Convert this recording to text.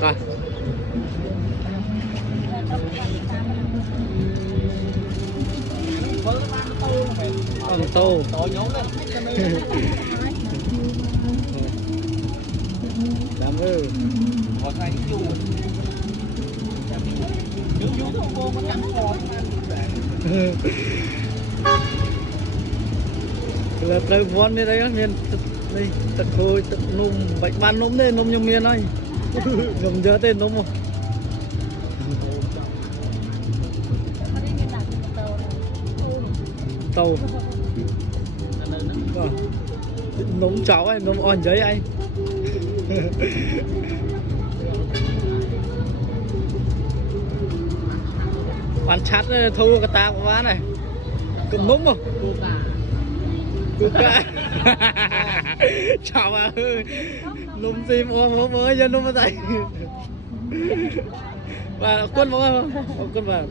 Rồi. Ông tô. Cảm ơn. Là trời vốn đây đấy á miền đây tật khôi tật nôm bạch ban nôm đây nôm trong miền này dùng giờ tên nôm không tàu nôm cháu ấy nôm on giấy anh quan sát thu cái ta của má này cầm nôm không Cuca chào bà ơi nôm sim ôm mới cho nôm ở đây và quân vào quân vào